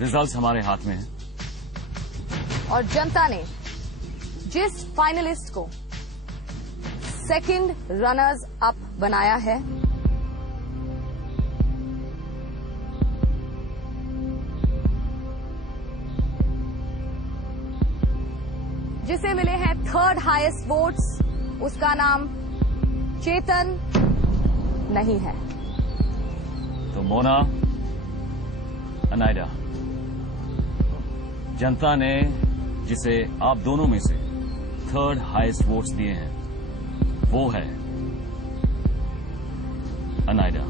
Results हमारे हाथ में हैं। और जनता ने जिस फाइनलिस्ट को सेकंड रनर्स अप बनाया है जिसे मिले हैं थर्ड हाईएस्ट वोट्स, उसका नाम चेतन नहीं है। तो मोना, अनायडा, जनता ने जिसे आप दोनों में से थर्ड हाईएस्ट वोट्स दिए हैं वो है अनायडा।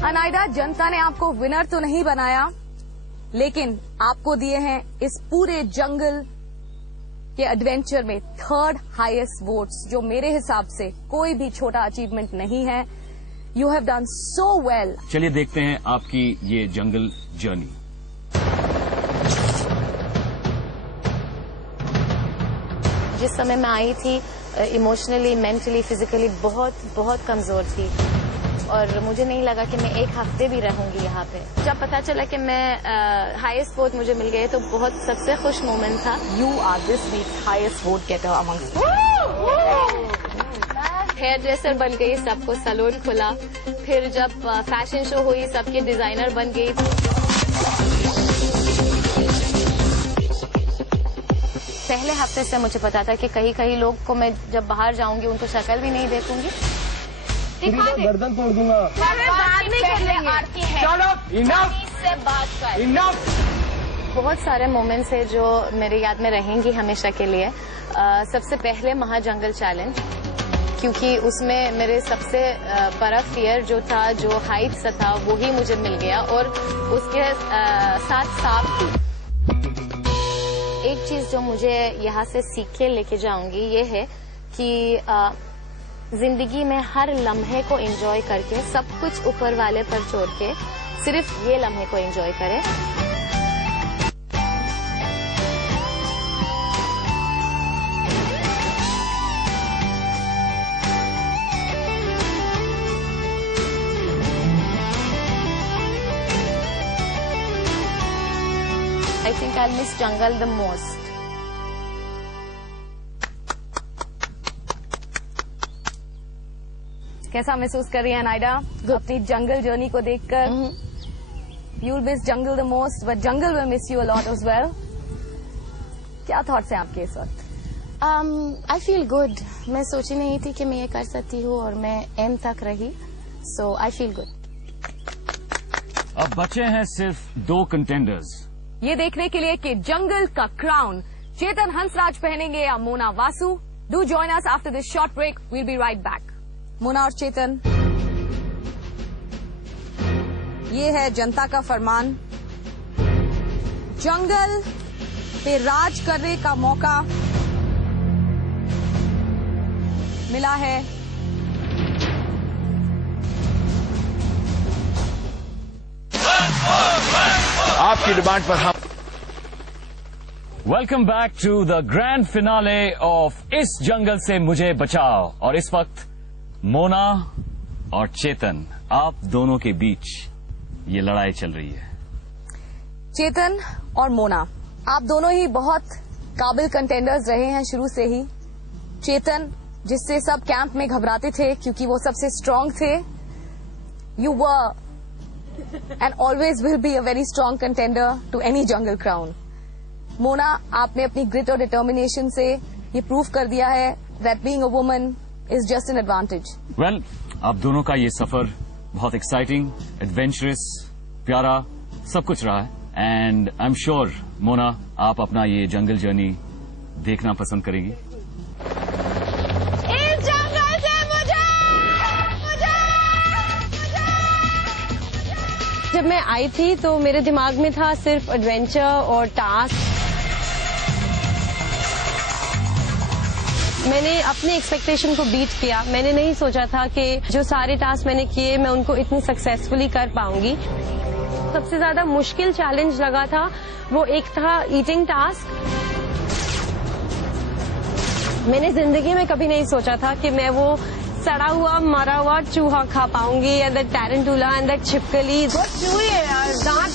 अनायडा, जनता ने आपको विनर तो नहीं बनाया, लेकिन आपको दिए हैं इस पूरे जंगल के एडवेंचर में थर्ड हाईएस्ट वोट्स, जो मेरे हिसाब से कोई भी छोटा अचीवमेंट नहीं है। You have done so well. चलिए देखते हैं आपकी ये जंगल जर्नी। जिस समय मैं आई थी इमोशनली, मेंटली, फिजिकली बहुत कमजोर थी और मुझे नहीं लगा कि मैं एक हफ्ते भी रहूंगी यहाँ पे। जब पता चला कि मैं हाईएस्ट वोट मुझे मिल गए तो बहुत सबसे खुश मोमेंट था। You are this week's highest vote getter amongst. Hairdresser बन गई, सबको सैलून खुला, फिर जब फैशन शो हुई सबके डिजाइनर बन गई। पहले हफ्ते से मुझे पता था कि कहीं लोग को मैं जब बाहर जाऊंगी उनको शक्ल भी नहीं देखूंगी। गर्दन तोड़ दूंगा। बाद में कर लेंगे। चलो, इनफ। बहुत सारे मोमेंट्स है जो मेरे याद में रहेंगी हमेशा के लिए। सबसे पहले महाजंगल चैलेंज, क्योंकि उसमें मेरे सबसे बड़ा फियर जो था, जो हाइट से था, वो ही मुझे मिल गया और उसके साथ साफ। एक चीज जो मुझे यहाँ से सीख के लेके जाऊंगी ये है कि जिंदगी में हर लम्हे को एंजॉय करके, सब कुछ ऊपर वाले पर छोड़ के सिर्फ ये लम्हे को एंजॉय करें। I think I'll miss jungle the most. कैसा महसूस कर रही है अनायडा अपनी जंगल जर्नी को देखकर? You'll miss jungle the most, but jungle will miss you a lot as well. क्या थॉट्स हैं आपके इस वक्त? I feel good. मैं सोची नहीं थी कि मैं ये कर सकती हूँ और मैं एम तक रही, so I feel good. अब बचे हैं सिर्फ 2 कंटेंडर्स। ये देखने के लिए कि जंगल का क्राउन चेतन हंसराज पहनेंगे या Mona Vasu. Do join us after this short break, we'll be right back. Mona और चेतन, ये है जनता का फरमान। जंगल पे राज करने का मौका मिला है आपकी डिमांड पर हम। Welcome back to the grand finale of इस जंगल से मुझे बचाओ। और इस वक्त मोना और चेतन, आप दोनों के बीच ये लड़ाई चल रही है। चेतन और मोना, आप दोनों ही बहुत काबिल कंटेंडर्स रहे हैं शुरू से ही। चेतन, जिससे सब कैंप में घबराते थे क्योंकि वो सबसे स्ट्रांग थे। You were and always will be a very strong contender to any jungle crown. Mona, आपने अपनी ग्रिट और डिटर्मिनेशन से ये प्रूव कर दिया है that being a woman is just an advantage. Well, आप दोनों का ये सफर बहुत एक्साइटिंग, एडवेंचरस, प्यारा, सब कुछ रहा है। And I am sure Mona, आप अपना ये जंगल जर्नी देखना पसंद करेंगी। जब मैं आई थी तो मेरे दिमाग में था सिर्फ एडवेंचर और टास्क। मैंने अपने एक्सपेक्टेशन को बीट किया। मैंने नहीं सोचा था कि जो सारे टास्क मैंने किए मैं उनको इतनी सक्सेसफुली कर पाऊंगी। सबसे ज्यादा मुश्किल चैलेंज लगा था वो एक था ईटिंग टास्क। मैंने जिंदगी में कभी नहीं सोचा था कि मैं वो सड़ा हुआ मरा हुआ चूहा खा पाऊंगी, एंड दैट टैरेंटुला एंड दैट छिपकली। चूहे यार, दांत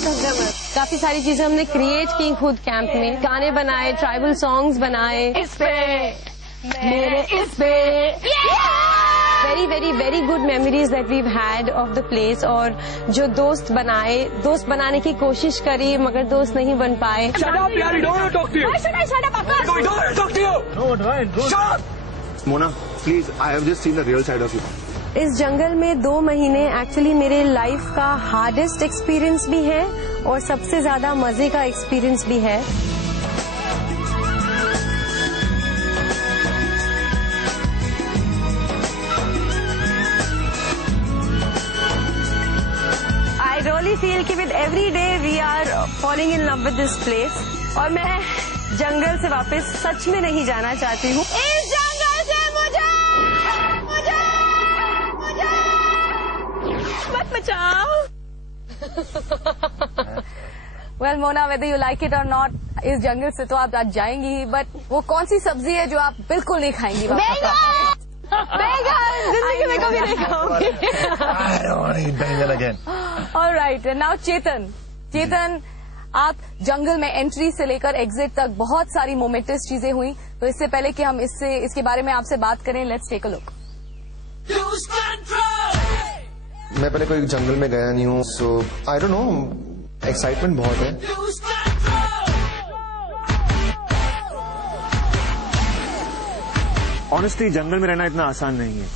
काफी सारी चीजें हमने क्रिएट की खुद कैंप में। गाने बनाए, ट्राइबल सॉन्ग्स बनाए, इस पे मेरे इस पे very very very good memories that weave had of the place. और जो दोस्त बनाए, दोस्त बनाने की कोशिश करी मगर दोस्त नहीं बन पाए। Mona please, I have just seen the real side of you. इस जंगल में 2 महीने एक्चुअली मेरे लाइफ का हार्डेस्ट एक्सपीरियंस भी है और सबसे ज्यादा मजे का एक्सपीरियंस भी है। I really feel कि with every day we are falling in love with this place। और मैं जंगल से वापस सच में नहीं जाना चाहती हूँ। इस जंगल से मुझे मत बचाओ। Well, Mona, whether you like it or not, इस जंगल से तो आप आज जाएंगी ही, बट वो कौन सी सब्जी है जो आप बिल्कुल नहीं खाएंगी? बैंगन जिंदगी में कभी नहीं खाऊंगी। I don't want to eat bangan again. All right, now चेतन, आप जंगल में एंट्री से लेकर एग्जिट तक बहुत सारी मोमेंटस चीजें हुई, तो इससे पहले कि हम इसके बारे में आपसे बात करें, लेट्स टेक अ लुक। मैं पहले कोई जंगल में गया नहीं हूँ, सो आई डोंट नो, एक्साइटमेंट बहुत है। ऑनेस्टली जंगल में रहना इतना आसान नहीं है।